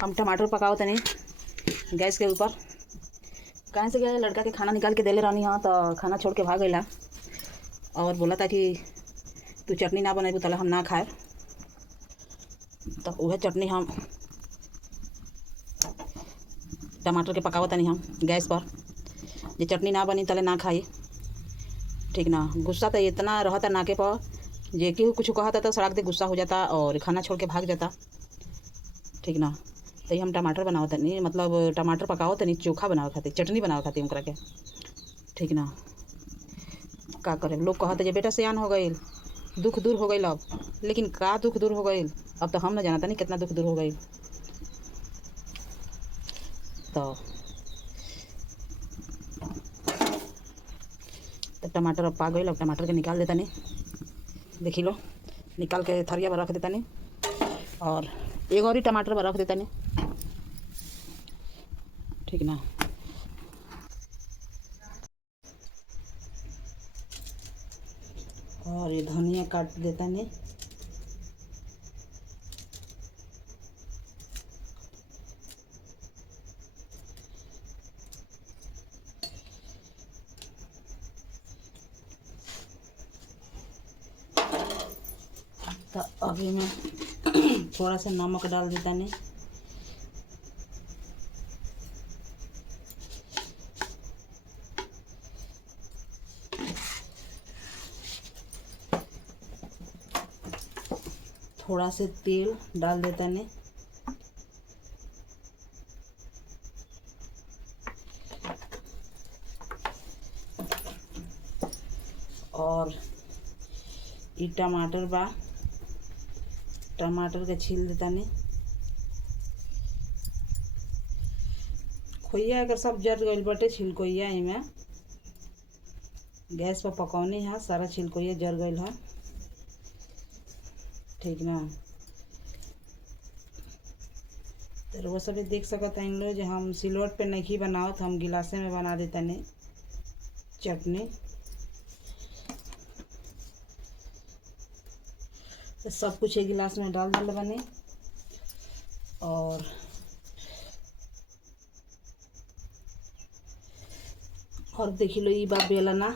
हम टमाटर पकाओ तनी गैस के ऊपर। कहाँ से गए लड़का के खाना निकाल के देले रहनी हाँ, तो खाना छोड़ के भाग गईला और बोला था कि तू चटनी ना बनेबू तला हम ना खाए। तो वह चटनी हम टमाटर के पकावत तनी हम गैस पर। ये चटनी ना बनी तले ना खाई, ठीक ना। गुस्सा तो इतना रहता नाके पर, जे केहू कुछ कहता तो सड़क दे गुस्सा हो जाता और खाना छोड़ के भाग जाता, ठीक ना। तो हम टमाटर बनावत तनी, मतलब टमाटर पकावत तनी चोखा बनावे खातिर, चटनी बनावे खातिर उनकरा के, ठीक ना। का करे लोग कहते जे बेटा सियान हो गई, दुख दूर हो गई अब, लेकिन का दुख दूर हो गई अब तो हम ना जानता नहीं कितना दुख दूर हो गई। तो टमाटर अब पा गई, अब टमाटर के निकाल देता नहीं, देखी लो निकाल के थरिया पर रख देता नहीं और एक और ही टमाटर पर रख देता नहीं, ठीक ना। और ये धनिया काट देता नहीं, तो अभी मैं थोड़ा सा नमक डाल देता नहीं, थोड़ा से तेल डाल देता नहीं, और ये टमाटर बा, टमाटर के छील देता नहीं। खोइया अगर सब जर गइल बटे छिलकोइया में गैस पर पकौनी है, सारा छिलकोइया जर गइल है, ठीक ना। तो वो सब देख सकता इन लोग जो हम सिलवट पे नहीं बनावत, हम गिलासे में बना देता नहीं चटनी। तो सब कुछ एक गिलास में डाल दिल बने और देखी लो ये बा बेलना,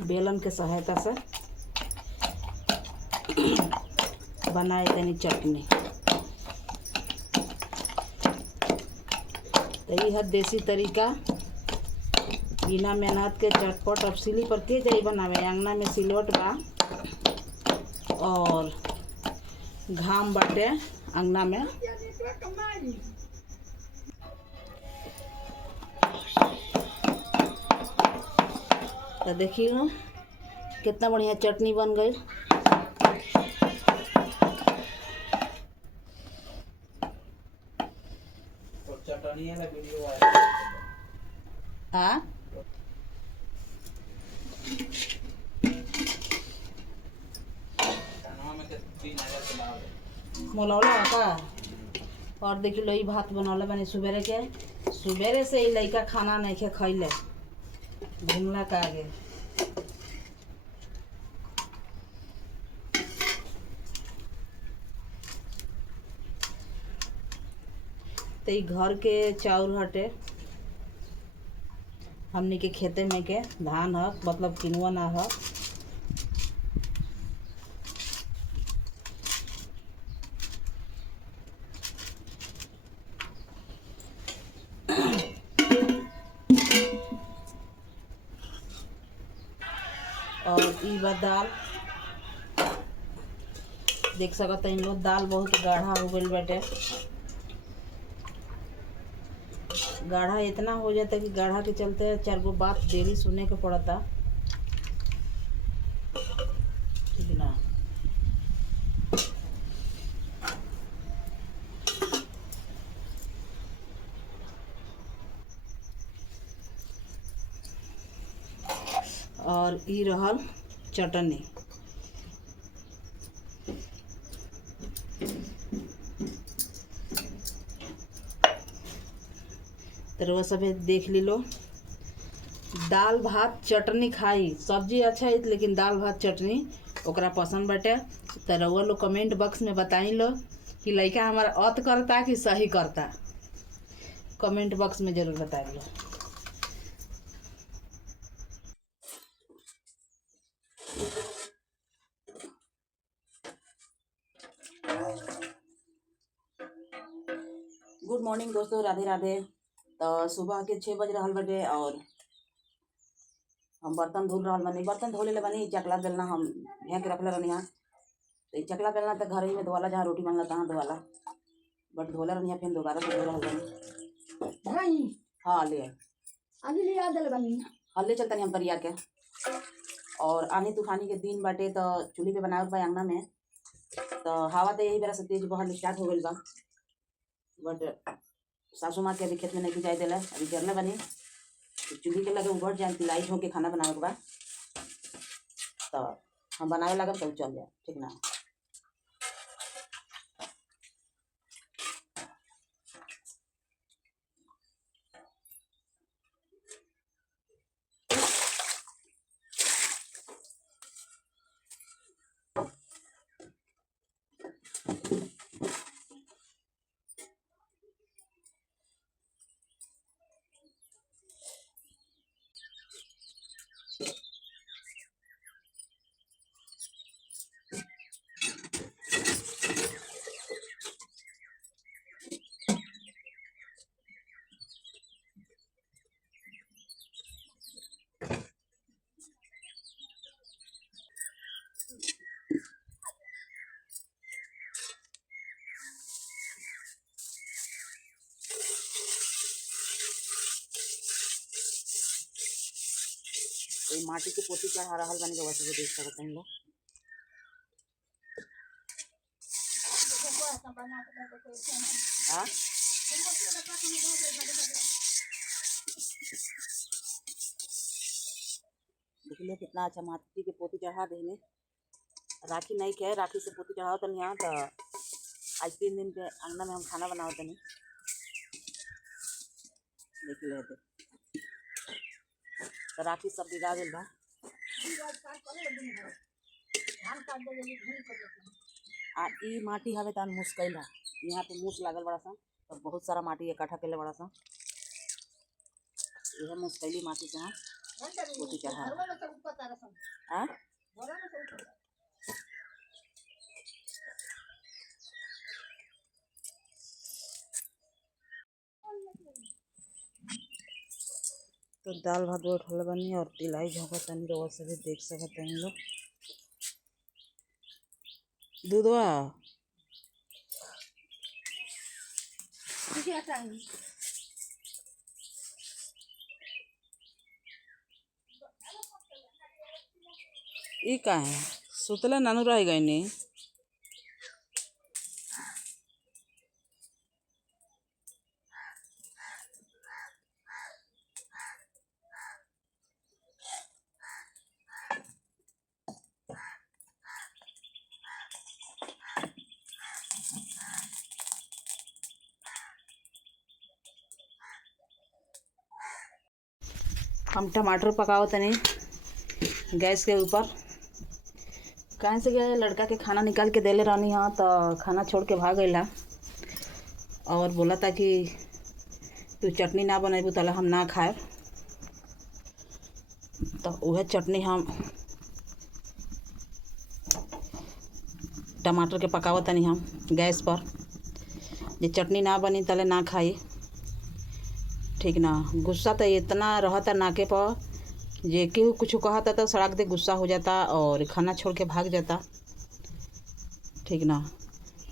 बेलन के सहायता से बनाए तनी चटनी। तो यह देसी तरीका, बिना मेहनत के चटपट। अब सिली पर के जाई बनावे, अंगना में सिलवट बा और घाम बाटे अंगना में। तो देखिए कितना बढ़िया चटनी बन गई। हाँ मोलौला का। और देखी लो भात बनौले बनी सुबेरे के, सुबेरे से ही लड़का खाना नहीं खे खैले घूमला का आगे। तो ये घर के चाउर हटे, हमनी के खेते में के धान है, मतलब किनुआ ना है। और ई बा दाल, देख सकते इन लोग दाल बहुत गाढ़ा हो गई बाटे। गाढ़ा इतना हो जाता कि गाढ़ा के चलते चार गो बात देरी सुनने के पड़ता, ठीक ना। और ई रहल चटनी। तो वो सब देख ली लो, दाल भात चटनी खाई, सब्जी अच्छा है लेकिन दाल भात चटनी ओकरा पसंद बाटे। तो रउआ लोग कमेंट बॉक्स में बताई लो कि लड़का हमारा अत करता कि सही करता। कमेंट बॉक्स में जरूर बताई लो। गुड मॉर्निंग दोस्तों, राधे राधे। तो सुबह के 6 बज रहा बटे और हम बर्तन धुल रहा बनी। बर्तन धोले ले बनी। चकला बेलना हम यहाँ के रखले रहनी। तो चकला बेलना तो घर ही में धोवाला, जहाँ रोटी बनला तहाँ धोवाला, बट धोले रहनी फिर दोबारा से धो रहा बनी। हाँ ले ले चलता नहीं हम परिया के। और आनी तूफानी के दिन बाटे तो चूल्ही पे बनावत बा अंगना में। तो हवा तो यही बेरा से तेज बहल स्टार्ट हो गई बा, बट सासू माँ के अभी खेत में नहीं जाए दिला। अभी जरले बनी तो चूल्ही के लगे उगड़ जाए लाइट होके खाना बनावे के बाद तो हम बनावे लगब तो चल जाए, ठीक ना। तो माटी के पोती चढ़ा रहा बनी रउआ सब देख सकते हैं लोग। हाँ देख लो कितना अच्छा माटी के पोती चढ़ा देने। राखी नहीं के राखी से पोती चढ़ाओ तनी यहाँ। तो आज 3 दिन के अंगना में हम खाना बनाओ तनी, देख ले। तो राखी सब बिगा गई बा। आ ई माटी हवे तन मुस्कैला, यहाँ पे मूस लागल बड़ा सा। तो बहुत सारा माटी इकट्ठा के बड़ा सा। यह मुस्कैली माटी से पोती चढ़ा। तो दाल भात उठल बनी और तिलाई झोंका तनी रउआ सब देख सकते हैं लोग। दूधवा ई का है सुतले नानू रह गई नी। हम टमाटर पकाओ तनी गैस के ऊपर। कहाँ से गए लड़का के खाना निकाल के देले रहनी। हाँ तो खाना छोड़ के भाग गईला और बोला था कि तू चटनी ना बनेबू तला हम ना खाए। तो वह चटनी हम टमाटर के पकाओ तनी हम गैस पर। जे चटनी ना बनी तले ना खाई, ठीक ना। गुस्सा तो इतना रहता नाके पर, जे केहू कुछ कहता तो सड़क दे गुस्सा हो जाता और खाना छोड़ के भाग जाता, ठीक ना।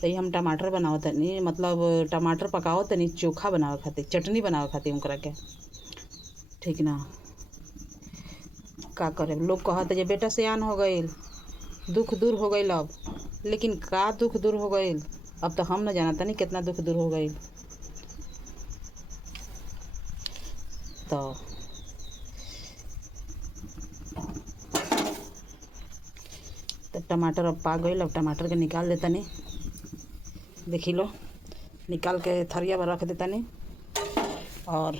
तो ये हम टमाटर बनाओ तनी, मतलब टमाटर पकाओ तनी चोखा बनावे खातिर, चटनी बनावे खातिर उनकरा के, ठीक ना। का करे लोग कहता जे बेटा सियान हो गई, दुख दूर हो गई अब। लेकिन का दुख दूर हो गई अब तो हम न जानता नहीं कितना दुख दूर हो गई। तो टमाटर अब पा गई। अब टमाटर के निकाल देता नहीं, देखी लो निकाल के थरिया पर रख देता नहीं। और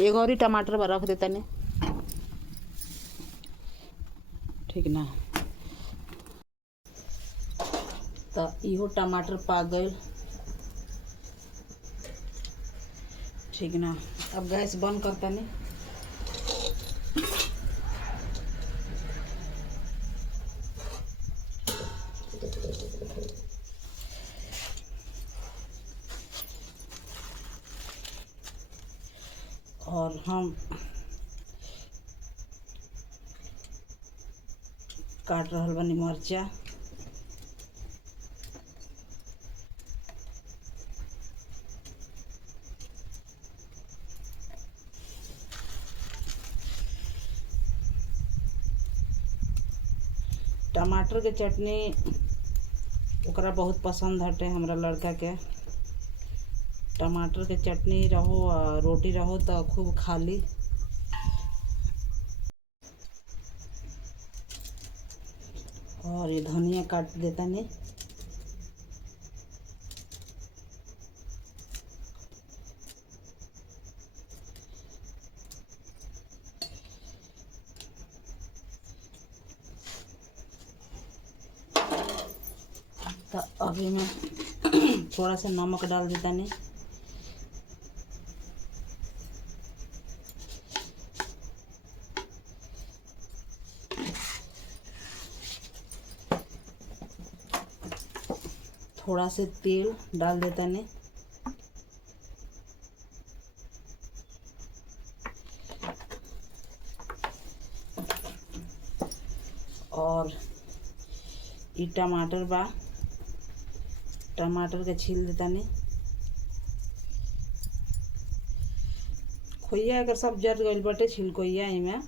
एक और ही टमाटर पर रख देता नहीं, ठीक ना। तो इहो टमाटर पाक गए। ठीक ना, अब गैस बंद करता नहीं। और हम काट रहल बानी मरचा। टमाटर के चटनी ओकरा बहुत पसंद हटे, हमरा लड़का के। टमाटर के चटनी रहो और रोटी रहो तो खूब खाली। और ये धनिया काट देता नहीं। तो अभी मैं थोड़ा सा नमक डाल देता नहीं। थोड़ा से तेल डाल देता नहीं। और ये टमाटर बा, टमाटर के छील देता नहीं। खोइया अगर सब जर गइल बटे छिलकोइया इमें,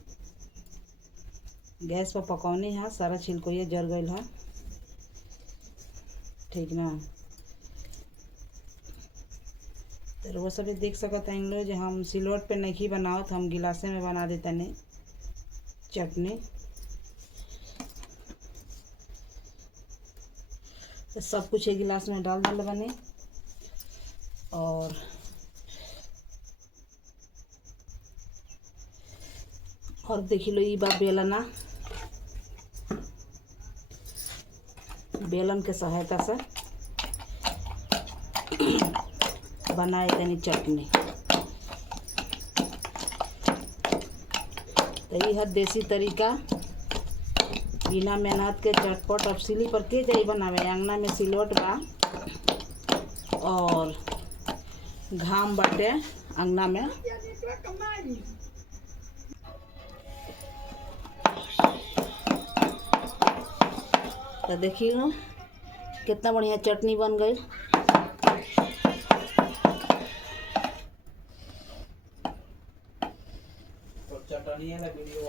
गैस पर पकौनी है, सारा छिलकोइया जर गइल है। ठीक ना, तो वो सब देख सकत हैं लोग जो हम सिलौट पे नहीं बनावत, हम गिलासे में बना देता नहीं चटनी। तो सब कुछ एक गिलास में डाल दिल बने। और देखी लो, ये बा बेलना, बेलन के सहायता से बनाए तनी चटनी। तो यह देसी तरीका, बिना मेहनत के चटपट। अब सिली पर के जाई बनावे, अंगना में सिलौट बा और घाम बाटे अंगना में। तो देखिए कितना बढ़िया चटनी बन गई। तो चटनी है वीडियो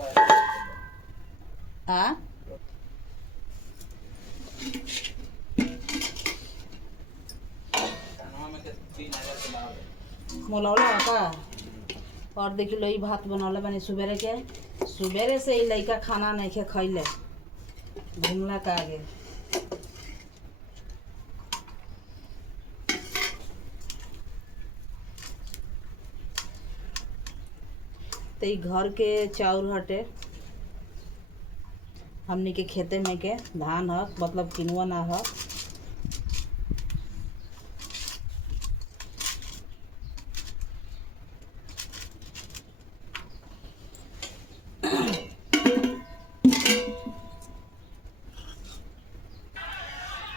हाँ, मोलौला का। और देखी लो, भात बनौले बनी सुबेरे के। सुबेरे से ही लड़का खाना नहीं खे खैले, घूमला का आगे। तो ये घर के चाउर हटे, हमनी के खेते में के धान है, मतलब किनुआ ना है।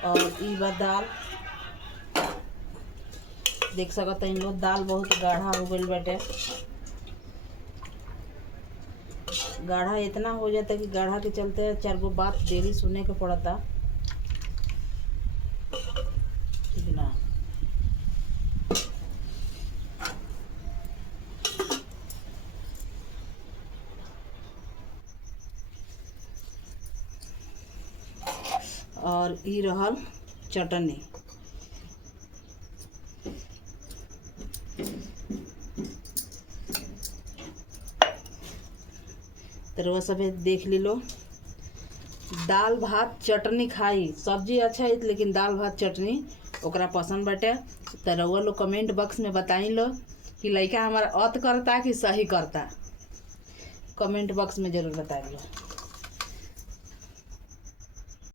और ई बा दाल, देख सकत हैं लोग, दाल बहुत गाढ़ा हो गई बाटे। गाढ़ा इतना हो जाता कि गाढ़ा के चलते 4 गो बात डेली सुनने के पड़ता। ठीक ना, और ई रहल चटनी। तो वो सब देख ली लो, दाल भात चटनी खाई, सब्जी अच्छा है लेकिन दाल भात चटनी ओकरा पसंद बाटे। तो रउआ लोग कमेंट बॉक्स में बताई लो कि लड़का हमारा अत करता कि सही करता, कमेंट बॉक्स में जरूर बताई लो।